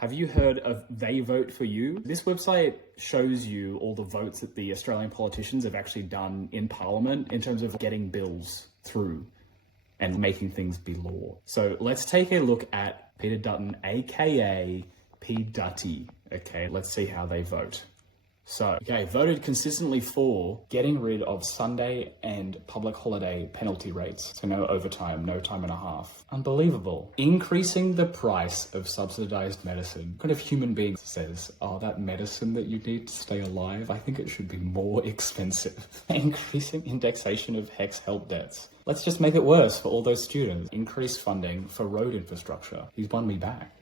Have you heard of They Vote For You? This website shows you all the votes that the Australian politicians have actually done in Parliament in terms of getting bills through and making things be law. So let's take a look at Peter Dutton, aka P. Dutty. Okay, let's see how they vote. So, voted consistently for getting rid of Sunday and public holiday penalty rates. So no overtime, no time and a half. Unbelievable. Increasing the price of subsidized medicine. What kind of human being says, oh, that medicine that you need to stay alive, I think it should be more expensive. Increasing indexation of HECS help debts. Let's just make it worse for all those students. Increase funding for road infrastructure. He's won me back.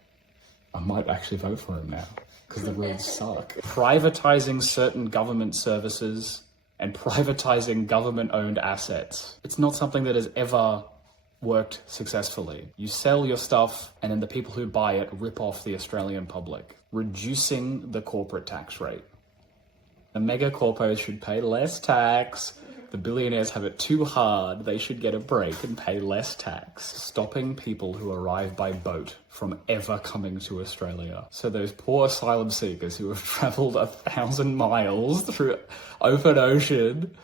I might actually vote for him now, because the roads suck. Privatizing certain government services and privatizing government-owned assets. It's not something that has ever worked successfully. You sell your stuff and then the people who buy it rip off the Australian public. Reducing the corporate tax rate. The mega corpos should pay less tax. The billionaires have it too hard. They should get a break and pay less tax. Stopping people who arrive by boat from ever coming to Australia. So those poor asylum seekers who have travelled 1,000 miles through open ocean,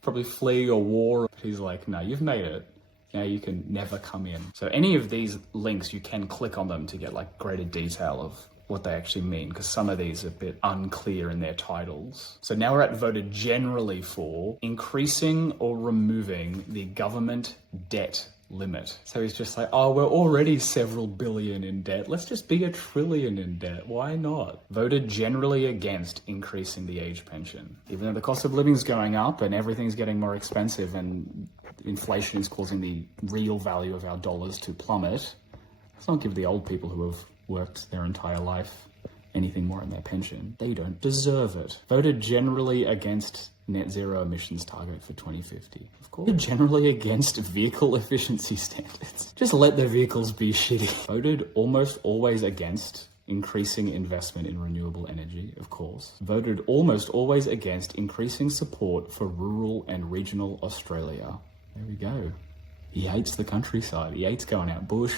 probably fleeing a war. He's like, no, you've made it. Now you can never come in. So any of these links, you can click on them to get like greater detail of what they actually mean, because some of these are a bit unclear in their titles. So now we're at voted generally for increasing or removing the government debt limit. So he's just like, oh, we're already several billion in debt. Let's just be 1 trillion in debt. Why not? Voted generally against increasing the age pension. Even though the cost of living is going up and everything's getting more expensive and inflation is causing the real value of our dollars to plummet, let's not give the old people who have worked their entire life anything more in their pension. They don't deserve it. Voted generally against net zero emissions target for 2050. Of course. Generally against vehicle efficiency standards. Just let the vehicles be shitty. Voted almost always against increasing investment in renewable energy, of course. Voted almost always against increasing support for rural and regional Australia. There we go. He hates the countryside. He hates going out bush.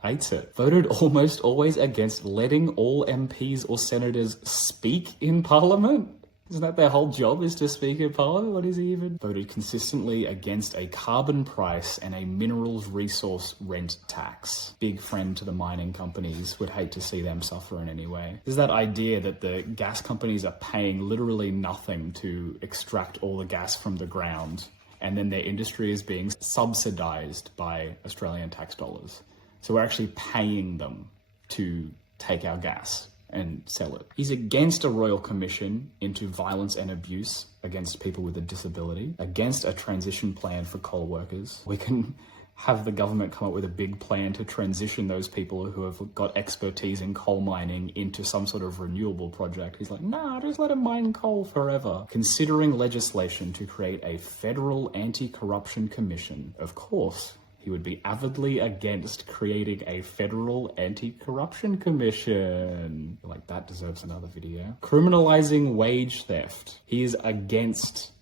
Hates it. Voted almost always against letting all MPs or senators speak in Parliament. Isn't that their whole job, is to speak in Parliament? What is he even? Voted consistently against a carbon price and a minerals resource rent tax. Big friend to the mining companies, would hate to see them suffer in any way. There's that idea that the gas companies are paying literally nothing to extract all the gas from the ground, and then their industry is being subsidized by Australian tax dollars. So we're actually paying them to take our gas and sell it. He's against a royal commission into violence and abuse against people with a disability, against a transition plan for coal workers. We can have the government come up with a big plan to transition those people who have got expertise in coal mining into some sort of renewable project. He's like, nah, just let them mine coal forever. Considering legislation to create a federal anti-corruption commission. Of course, he would be avidly against creating a federal anti-corruption commission. Like, that deserves another video. Criminalizing wage theft. He is against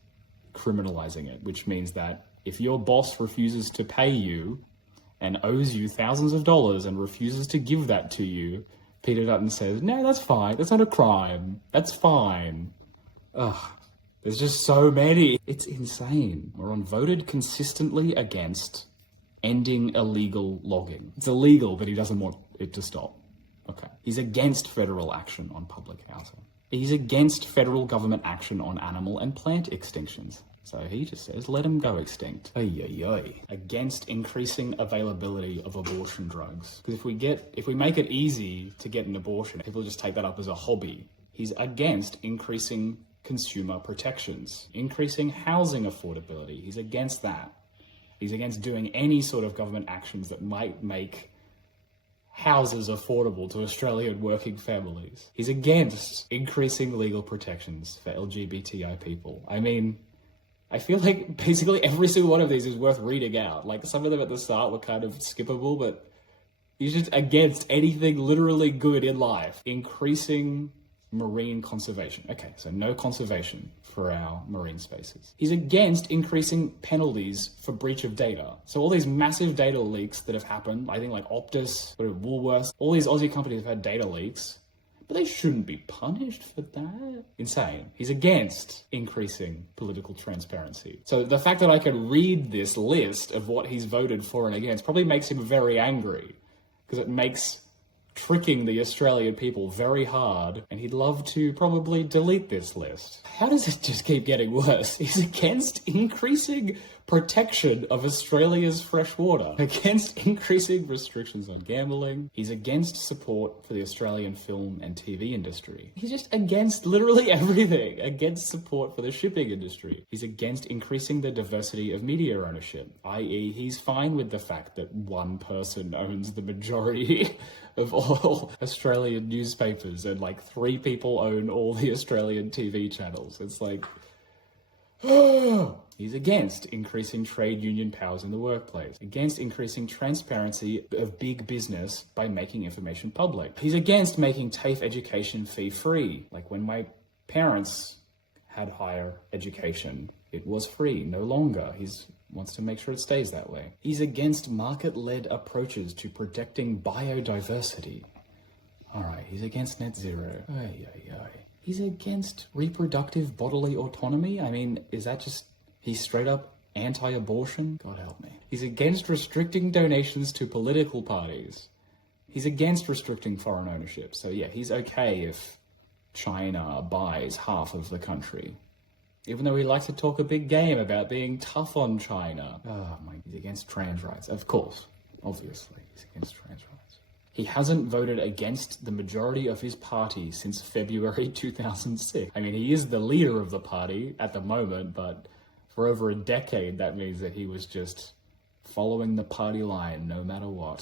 criminalizing it, which means that if your boss refuses to pay you and owes you thousands of dollars and refuses to give that to you, Peter Dutton says, no, that's fine. That's not a crime. That's fine. Ugh. There's just so many. It's insane. We're on voted consistently against ending illegal logging. It's illegal, but he doesn't want it to stop. Okay. He's against federal action on public housing. He's against federal government action on animal and plant extinctions. So he just says, let them go extinct. Against increasing availability of abortion drugs. Because if we make it easy to get an abortion, people just take that up as a hobby. He's against increasing consumer protections, increasing housing affordability. He's against that. He's against doing any sort of government actions that might make houses affordable to Australian working families. He's against increasing legal protections for LGBTI people. I mean, I feel like basically every single one of these is worth reading out. Like, some of them at the start were kind of skippable, but he's just against anything literally good in life. Increasing marine conservation. Okay, so no conservation for our marine spaces. He's against increasing penalties for breach of data. So all these massive data leaks that have happened, I think like Optus, Woolworths, all these Aussie companies have had data leaks, but they shouldn't be punished for that. Insane. He's against increasing political transparency. So the fact that I can read this list of what he's voted for and against probably makes him very angry, because it makes tricking the Australian people very hard, and he'd love to probably delete this list. How does it just keep getting worse? He's against increasing protection of Australia's fresh water, against increasing restrictions on gambling. He's against support for the Australian film and TV industry. He's just against literally everything, against support for the shipping industry. He's against increasing the diversity of media ownership, i.e. he's fine with the fact that one person owns the majority of all Australian newspapers and like 3 people own all the Australian TV channels. It's like, he's against increasing trade union powers in the workplace, against increasing transparency of big business by making information public. He's against making TAFE education fee-free. Like when my parents had higher education, it was free, no longer. He wants to make sure it stays that way. He's against market-led approaches to protecting biodiversity. All right, he's against net zero. He's against reproductive bodily autonomy. I mean, is that just, he's straight up anti-abortion? God help me. He's against restricting donations to political parties. He's against restricting foreign ownership. So yeah, he's okay if China buys half of the country, even though he likes to talk a big game about being tough on China. He's against trans rights. Of course, obviously, he's against trans rights. He hasn't voted against the majority of his party since February 2006. I mean, he is the leader of the party at the moment, but for over a decade, that means that he was just following the party line no matter what.